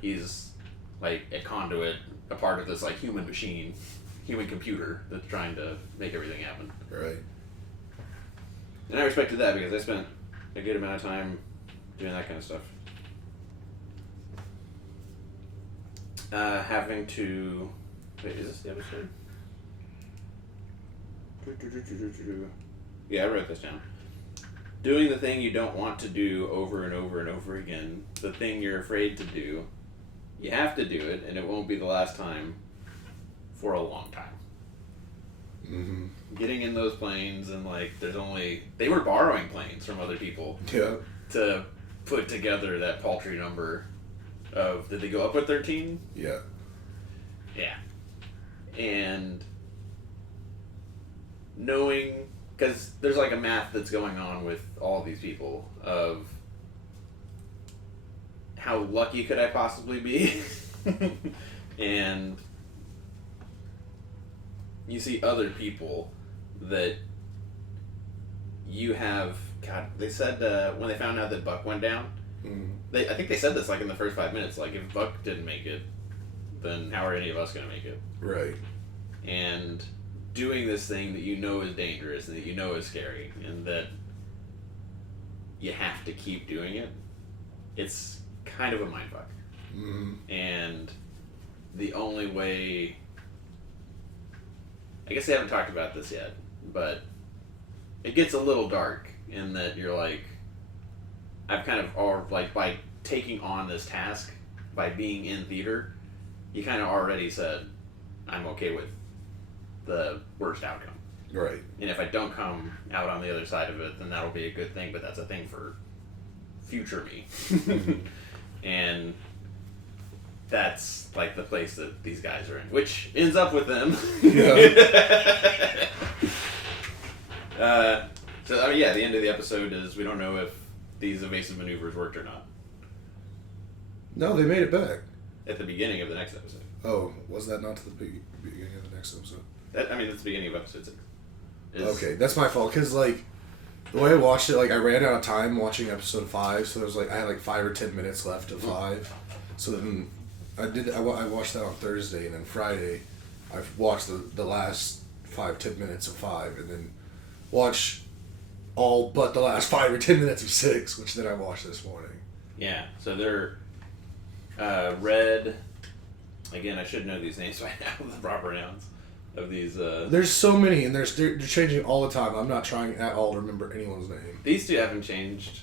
he's like a conduit, a part of this like human machine, human computer that's trying to make everything happen. Right. And I respected that because I spent a good amount of time doing that kind of stuff. Having to... Wait, is this the episode? Yeah, I wrote this down. Doing the thing you don't want to do over and over and over again, the thing you're afraid to do, you have to do it, and it won't be the last time for a long time. Getting in those planes and like, they were borrowing planes from other people to put together that paltry number of, did they go up with 13? Yeah. Yeah. And knowing, because there's like a math that's going on with all these people of how lucky could I possibly be? And you see other people that you have, God, they said when they found out that Buck went down, I think they said this like in the first 5 minutes, like if Buck didn't make it, then how are any of us going to make it? Right. And doing this thing that you know is dangerous and that you know is scary and that you have to keep doing it, it's kind of a mindfuck. And the only way, I guess they haven't talked about this yet, but it gets a little dark in that you're like, I've kind of, or like by taking on this task, by being in theater, you kind of already said, I'm okay with the worst outcome. Right. And if I don't come out on the other side of it, then that'll be a good thing, but that's a thing for future me. And that's like the place that these guys are in, which ends up with them. So, I mean, yeah, the end of the episode is we don't know if these evasive maneuvers worked or not. No, they made it back. At the beginning of the next episode. Oh, was that not to the beginning of the next episode? That's the beginning of episode 6. Okay, that's my fault, because, like, the way I watched it, like, I ran out of time watching episode 5, so there's, like, I had, like, 5 or 10 minutes left of 5. So then I watched that on Thursday, and then Friday I watched the last 5-10 minutes of 5, and then watched all but the last 5 or 10 minutes of 6, which then I watched this morning. Yeah, so they're Red, again, I should know these names right now, the proper nouns of these. There's so many, and they're changing all the time. I'm not trying at all to remember anyone's name. These two haven't changed.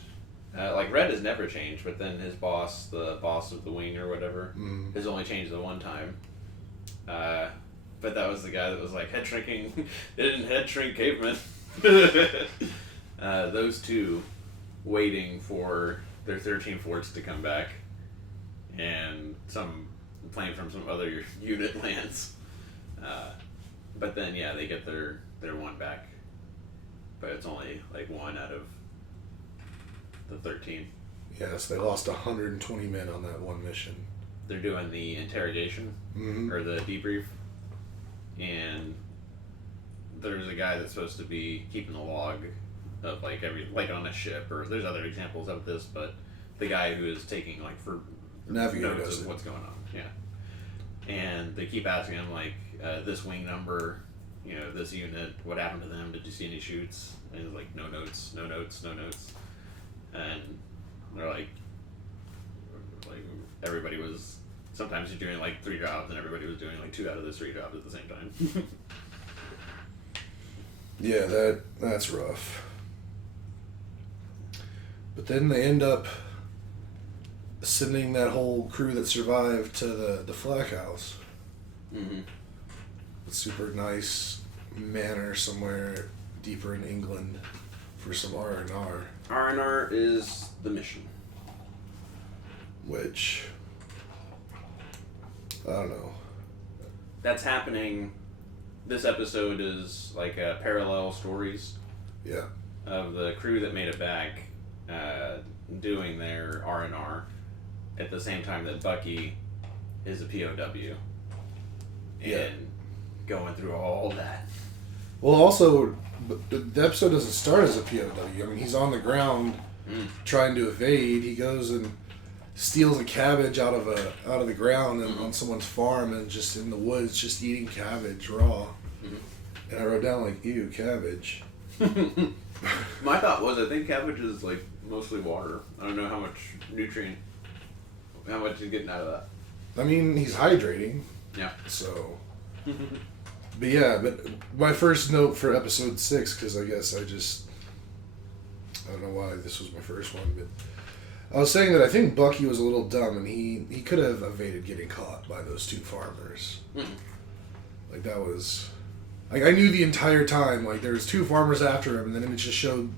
Like, Red has never changed, but then his boss, the boss of the wing or whatever, has only changed the one time. But that was the guy that was like, head shrinking, they didn't head shrink cavemen. Those two waiting for their 13 forts to come back, and some plane from some other unit lands. But then, yeah, they get their one back. But it's only like one out of the 13. Yes, they lost 120 men on that one mission. They're doing the interrogation, or the debrief, and there's a guy that's supposed to be keeping a log of like on a ship, or there's other examples of this, but the guy who is taking like for Navigator notes does of it. what's going on. Yeah, and they keep asking him like, this wing number, this unit, what happened to them? Did you see any shoots? And he's like, no notes, no notes, no notes. And they're like everybody was. Sometimes you're doing like 3 jobs, and everybody was doing like 2 out of those 3 jobs at the same time. Yeah, that's rough. But then they end up sending that whole crew that survived to the Flak House. Mm-hmm. A super nice manor somewhere deeper in England for some R&R. R&R is the mission. Which, I don't know. That's happening. This episode is like parallel stories Yeah. of the crew that made it back doing their R&R at the same time that Bucky is a POW. And Yeah. going through all that. Well, also, the episode doesn't start as a POW. I mean, he's on the ground trying to evade. He goes and steals a cabbage out of the ground and on someone's farm and just in the woods, just eating cabbage raw. Mm-hmm. And I wrote down like, ew, cabbage. My thought was, I think cabbage is like mostly water. I don't know how much he's getting out of that. I mean, he's hydrating. Yeah. So, but yeah, but my first note for episode 6, because I guess I don't know why this was my first one, but I was saying that I think Bucky was a little dumb and he could have evaded getting caught by those 2 farmers. Mm. Like that was, like I knew the entire time, like there was 2 farmers after him and then it just showed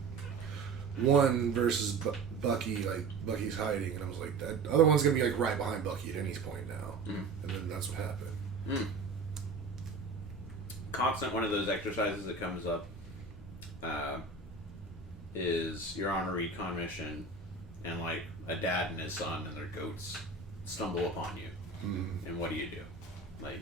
one versus Bucky, like Bucky's hiding and I was like, that other one's going to be like right behind Bucky at any point now. Mm. And then that's what happened. Mm. Constant one of those exercises that comes up is you're on a recon mission and like a dad and his son and their goats stumble upon you. And what do? Like,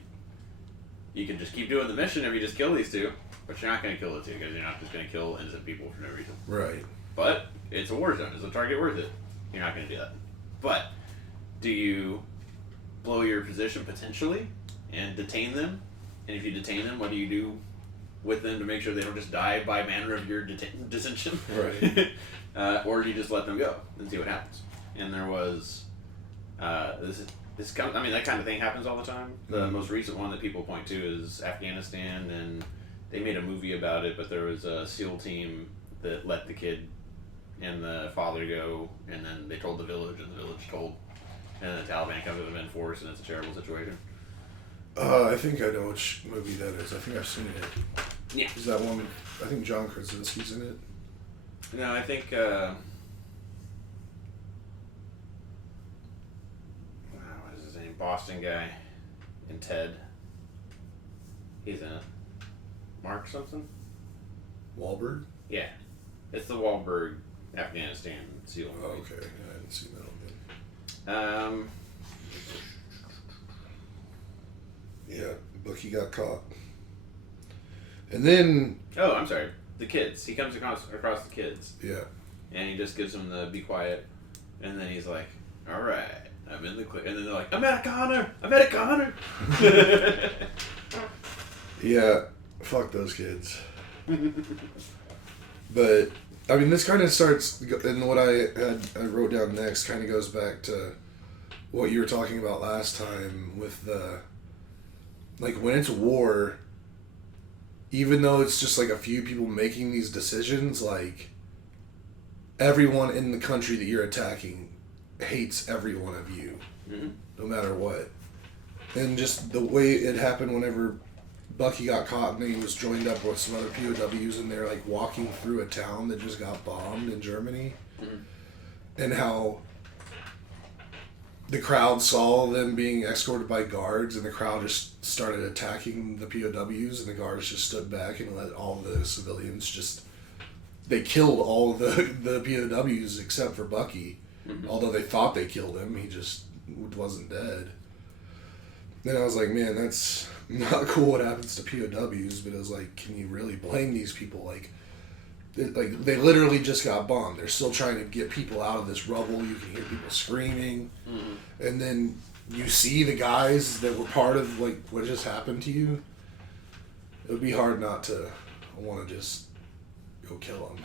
you can just keep doing the mission if you just kill these 2, but you're not going to kill the 2 because you're not just going to kill innocent people for no reason. Right. But it's a war zone. Is the target worth it? You're not going to do that. But do you blow your position potentially and detain them? And if you detain them, what do you do with them to make sure they don't just die by manner of your detention? Right. Or do you just let them go and see what happens? And there was that kind of thing happens all the time. The most recent one that people point to is Afghanistan, and they made a movie about it, but there was a SEAL team that let the kid and the father go, and then they told the village, and the village told, and then the Taliban comes to them in force, and it's a terrible situation. I think I know which movie that is. I think I've seen it. Yeah. Is that one? I think John Krasinski's in it. No, I think. What is his name? Boston guy, and Ted. He's in it. Mark something. Wahlberg? Yeah, it's the Wahlberg Afghanistan SEAL Oh, movie. okay. I hadn't seen that one. Yeah, Bucky got caught. And then... Oh, I'm sorry. The kids. He comes across the kids. Yeah. And he just gives them the be quiet. And then he's like, all right, I'm in the clear. And then they're like, Americana! Americana! Yeah, fuck those kids. But, I mean, this kind of starts, and what I wrote down next kind of goes back to what you were talking about last time with the, like, when it's war, even though it's just, like, a few people making these decisions, like, everyone in the country that you're attacking hates every one of you, no matter what. And just the way it happened whenever Bucky got caught and he was joined up with some other POWs and they're like walking through a town that just got bombed in Germany, and how the crowd saw them being escorted by guards and the crowd just started attacking the POWs and the guards just stood back and let all the civilians just, they killed all of the POWs except for Bucky. Although they thought they killed him, he just wasn't dead. Then I was like, man, that's not cool what happens to POWs, but it was like, can you really blame these people? Like, like they literally just got bombed. They're still trying to get people out of this rubble. You can hear people screaming, and then you see the guys that were part of like what just happened to you. It would be hard not to want to just go kill them.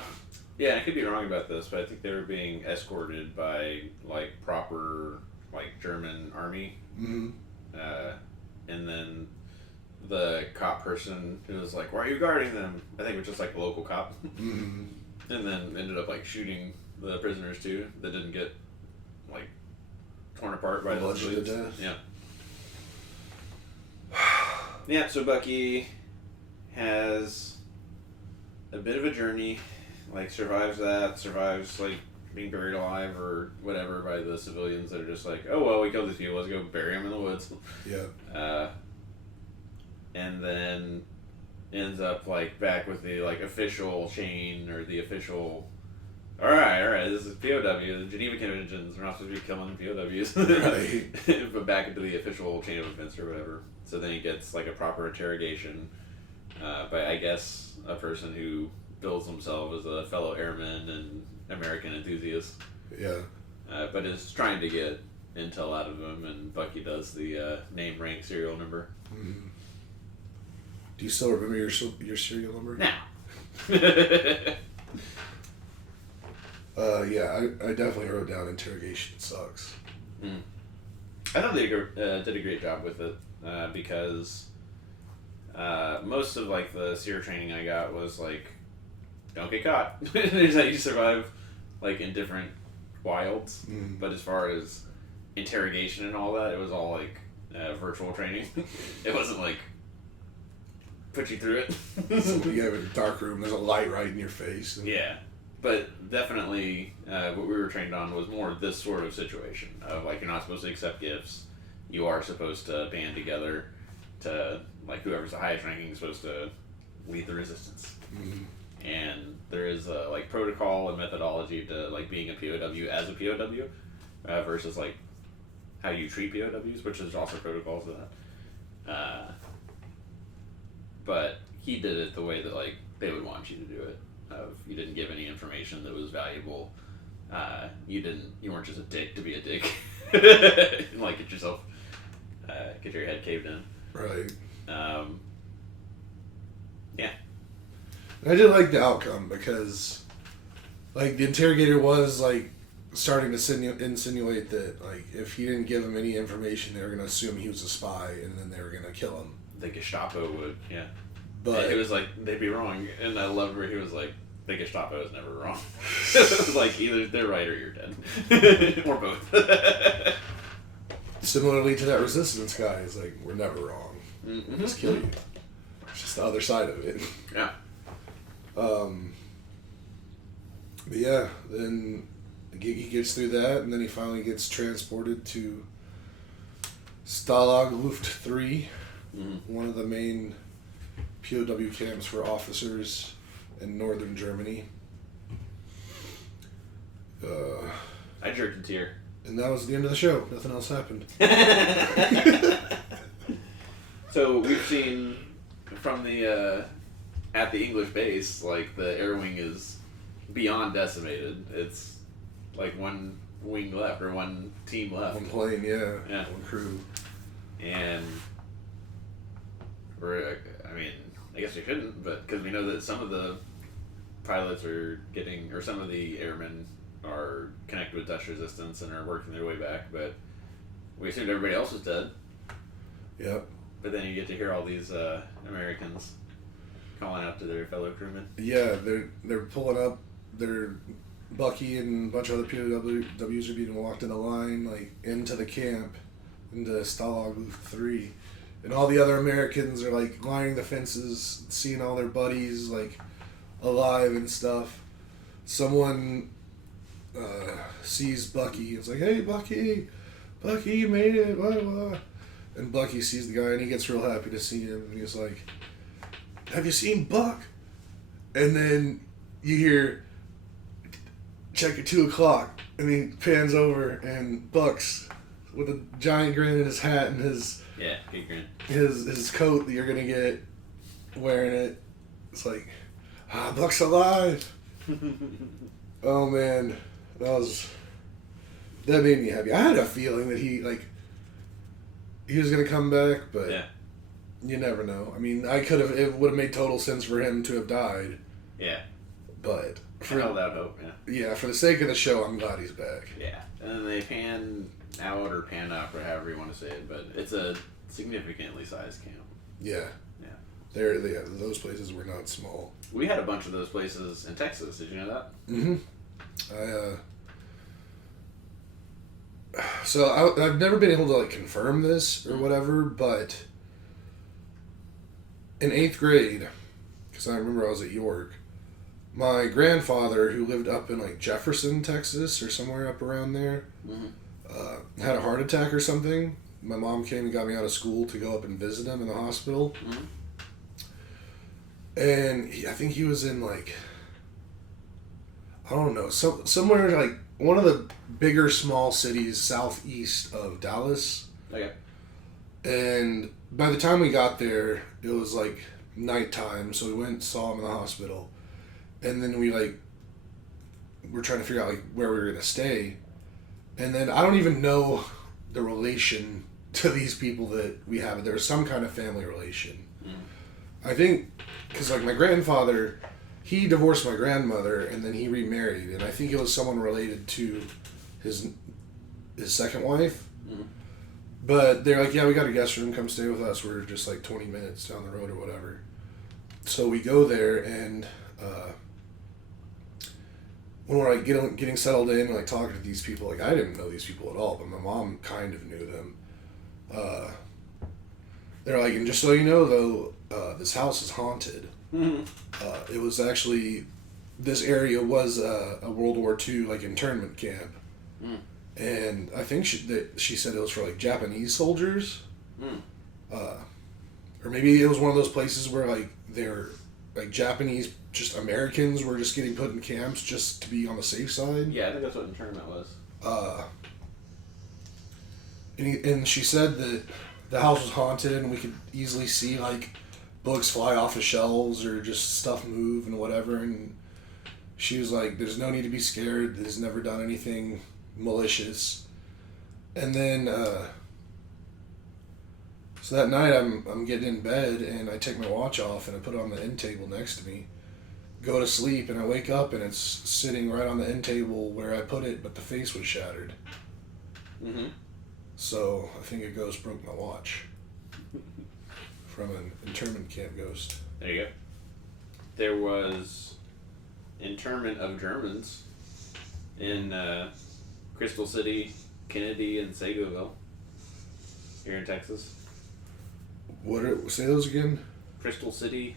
Yeah, I could be wrong about this, but I think they were being escorted by like proper like German army, and then the cop person who was like, "Why are you guarding them?" I think it was just like a local cop, and then ended up like shooting the prisoners too that didn't get like torn apart by the Bludgeoned to death. Yeah. Yeah. So Bucky has a bit of a journey. Like survives like being buried alive or whatever by the civilians that are just like, oh well, we killed these people, let's go bury them in the woods. Yeah. And then ends up like back with the like official chain or the official. All right, this is POW, the Geneva Conventions. We're not supposed to be killing POWs, Right. but back into the official chain of events or whatever. So then he gets like a proper interrogation by I guess a person who bills himself as a fellow airman and American enthusiast. Yeah. But is trying to get intel out of him, and Bucky does the name, rank, serial number. Mm-hmm. Do you still remember your serial number? Now. Yeah, I definitely wrote down interrogation sucks. I thought they did a great job with it because most of like the SEER training I got was like, don't get caught. There's how you survive like in different wilds. But as far as interrogation and all that, it was all like virtual training. It wasn't like put you through it. So you have a dark room, there's a light right in your face. And Yeah. But definitely what we were trained on was more this sort of situation of like you're not supposed to accept gifts. You are supposed to band together to like whoever's the highest ranking is supposed to lead the resistance. And there is a like protocol and methodology to like being a POW as a POW versus like how you treat POWs, which is also protocols of that. But he did it the way that like they would want you to do it. You didn't give any information that was valuable. You weren't just a dick to be a dick. And, like get your head caved in. Right. Yeah. I did like the outcome because, like, the interrogator was like starting to insinuate that like if he didn't give him any information, they were gonna assume he was a spy, and then they were gonna kill him. The Gestapo would, yeah. But it was like they'd be wrong, and I loved where he was like, "The Gestapo is never wrong." It was like either they're right or you're dead, or both. similarly to that resistance guy, is like, we're never wrong. We'll just kill you. It's just the other side of it. Yeah. But yeah, then he gets through that, and then he finally gets transported to Stalag Luft 3, one of the main POW camps for officers in northern Germany. I jerked a tear. And that was the end of the show. Nothing else happened. So we've seen from the at the English base, like the air wing is beyond decimated. It's like one wing left or one team left. One plane, yeah. Yeah. One crew. And I guess we shouldn't, but because we know that some of the pilots are getting, or some of the airmen are connected with Dutch resistance and are working their way back, but we assumed everybody else was dead. Yep. But then you get to hear all these Americans calling out to their fellow crewmen. Yeah, they're pulling up. They're Bucky and a bunch of other POWs are being walked in a line, like into the camp, into Stalag Luft 3, and all the other Americans are like lining the fences, seeing all their buddies like alive and stuff. Someone sees Bucky. It's like, "Hey, Bucky, you made it!" Blah blah. And Bucky sees the guy and he gets real happy to see him, and he's like, "Have you seen Buck?" And then you hear, "Check at 2:00," and he pans over and Buck's with a giant grin in his hat and his big grin. his coat that you're gonna get wearing it. It's like, Buck's alive. Oh man, that made me happy. I had a feeling that he was gonna come back, but Yeah. you never know. I mean, it would have made total sense for him to have died, Yeah. but I held out hope, yeah. for the sake of the show, I'm glad he's back. Yeah. And then they pan out or pan up or however you want to say it, but it's a significantly sized camp. Yeah. Yeah. Those places were not small. We had a bunch of those places in Texas. Did you know that? Mm-hmm. I've never been able to like confirm this or whatever, but in 8th grade, because I remember I was at York, my grandfather, who lived up in like Jefferson, Texas, or somewhere up around there, had a heart attack or something. My mom came and got me out of school to go up and visit him in the hospital. Mm-hmm. And I think he was in like, I don't know, somewhere like one of the bigger small cities southeast of Dallas. Okay. And by the time we got there, it was like nighttime, so we went and saw him in the hospital. And then we're trying to figure out like where we were gonna stay. And then I don't even know the relation to these people that we have. There was some kind of family relation. I think, because like my grandfather, he divorced my grandmother and then he remarried, and I think it was someone related to his second wife. But they're like, yeah, we got a guest room, come stay with us. We're just like 20 minutes down the road or whatever. So we go there, and when we're like getting settled in and like talking to these people, like I didn't know these people at all, but my mom kind of knew them. They're like, and just so you know though, this house is haunted. Mm-hmm. It was actually, this area was a World War II like internment camp. And I think she said it was for like Japanese soldiers. Or maybe it was one of those places where like they're like Japanese, just Americans were just getting put in camps just to be on the safe side. Yeah, I think that's what internment was. And she said that the house was haunted and we could easily see like books fly off the shelves or just stuff move and whatever. And she was like, there's no need to be scared. It has never done anything malicious. And then so that night I'm getting in bed and I take my watch off and I put it on the end table next to me, go to sleep, and I wake up and it's sitting right on the end table where I put it, but the face was shattered. So I think a ghost broke my watch from an internment camp ghost. There you go. There was internment of Germans in Crystal City, Kennedy, and Segoville here in Texas. Say those again? Crystal City,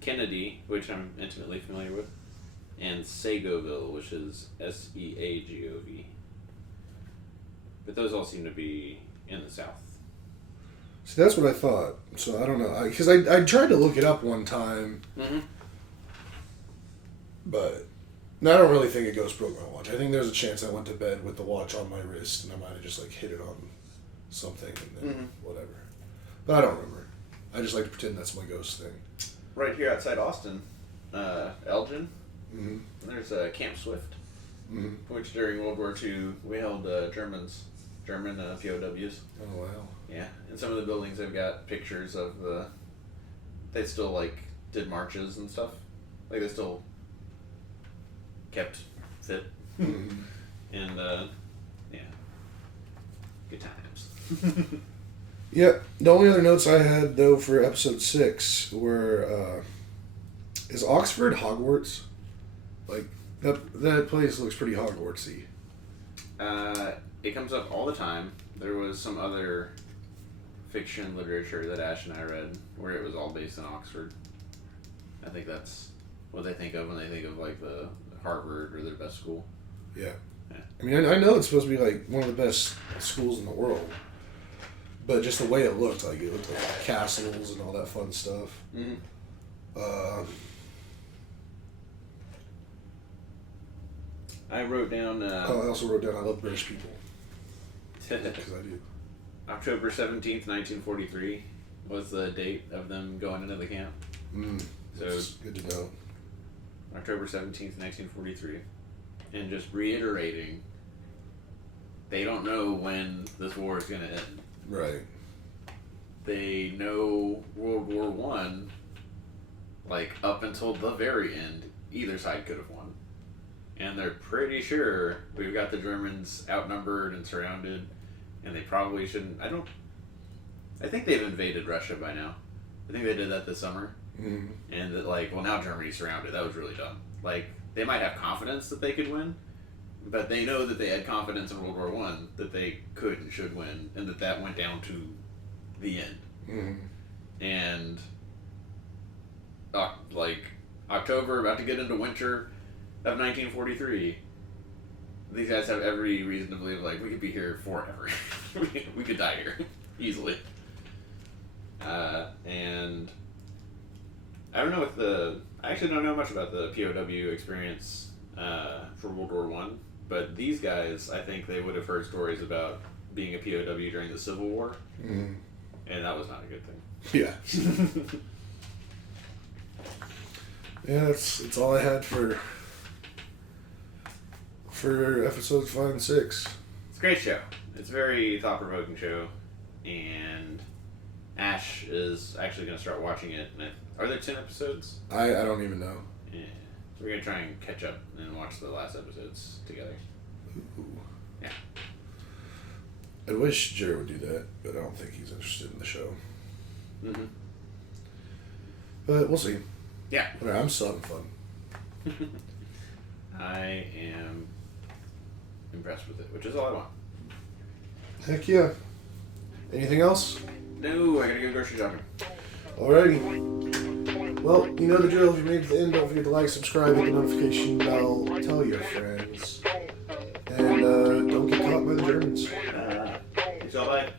Kennedy, which I'm intimately familiar with, and Segoville, which is Seagov. But those all seem to be in the South. See, that's what I thought. So I don't know. Because I tried to look it up one time. But no, I don't really think a ghost broke my watch. I think there's a chance I went to bed with the watch on my wrist and I might have just like hit it on something and then whatever. But I don't remember. I just like to pretend that's my ghost thing. Right here outside Austin, Elgin, Mm-hmm. there's Camp Swift, Mm-hmm. which during World War II we held German POWs. Oh, wow. Yeah, in some of the buildings they've got pictures of they still like did marches and stuff. Like they still kept fit. Mm-hmm. And yeah, good times. Yeah, the only other notes I had though for episode 6 were is Oxford Hogwarts? Like that place looks pretty Hogwartsy. It comes up all the time. There was some other fiction literature that Ash and I read where it was all based in Oxford. I think that's what they think of when they think of like the Harvard or their best school. Yeah. Yeah. I mean, I know it's supposed to be like one of the best schools in the world, but just the way it looked like castles and all that fun stuff. Mm-hmm. I wrote down. I also wrote down I love British people because I do. October 17th, 1943 was the date of them going into the camp. So it's good to know. October 17th, 1943, and just reiterating they don't know when this war is going to end. Right. They know World War One, like up until the very end, either side could have won. And they're pretty sure we've got the Germans outnumbered and surrounded, and they probably shouldn't. I think they've invaded Russia by now. I think they did that this summer. Mm-hmm. And that, like, well, now Germany's surrounded. That was really dumb. Like, they might have confidence that they could win, but they know that they had confidence in World War One that they could and should win, and that went down to the end. Mm-hmm. And like October, about to get into winter of 1943, these guys have every reason to believe like we could be here forever. we could die here easily. And I don't know I actually don't know much about the POW experience for World War One, but these guys, I think they would have heard stories about being a POW during the Civil War, and that was not a good thing. Yeah. Yeah, that's all I had for episodes 5 and 6. It's a great show. It's a very thought-provoking show, and Ash is actually going to start watching it. Are there 10 episodes? I don't even know. Yeah. We're going to try and catch up and watch the last episodes together. Ooh. Yeah. I wish Jerry would do that, but I don't think he's interested in the show. Mm-hmm. But we'll see. Yeah. Whatever, I'm still having fun. I am impressed with it, which is all I want. Heck yeah. Anything else? No, I gotta go grocery shopping. Alrighty. Well, you know the drill. If you made it to the end, don't forget to like, subscribe, hit the notification bell, tell your friends, and don't get caught by the Germans. Peace out, bye.